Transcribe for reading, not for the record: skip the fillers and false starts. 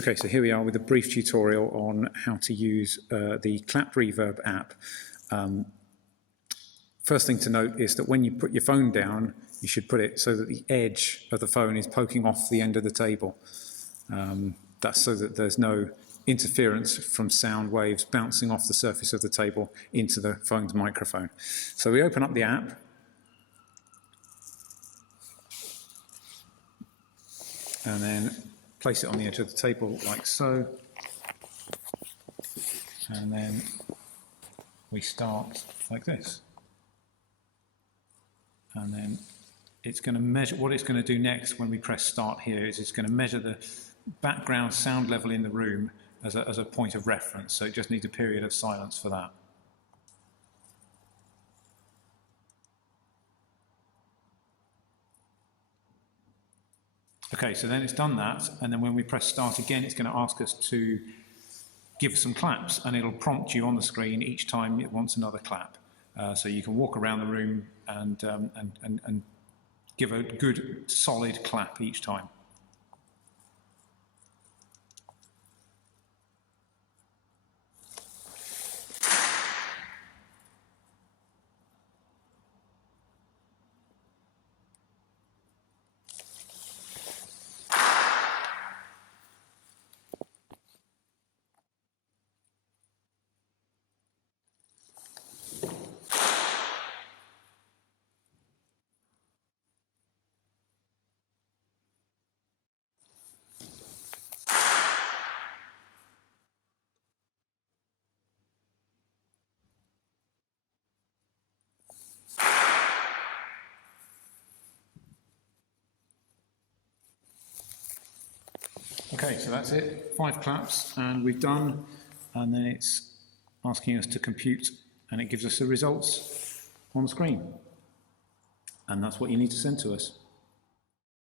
Okay, so here we are with a brief tutorial on how to use the ClapReverb app. First thing to note is that when you put your phone down, you should put it so that the edge of the phone is poking off the end of the table. That's so that there's no interference from sound waves bouncing off the surface of the table into the phone's microphone. So we open up the app. And then place it on the edge of the table like so. And then we start like this. And then it's going to measure, what it's going to do next when we press start here is it's going to measure the background sound level in the room as a point of reference. So it just needs a period of silence for that. Okay, so then it's done that, and then when we press start again, it's going to ask us to give some claps, and it'll prompt you on the screen each time it wants another clap. So you can walk around the room and give a good, solid clap each time. Okay, so that's it, 5 claps, and we've done, and then it's asking us to compute, and it gives us the results on the screen. And that's what you need to send to us.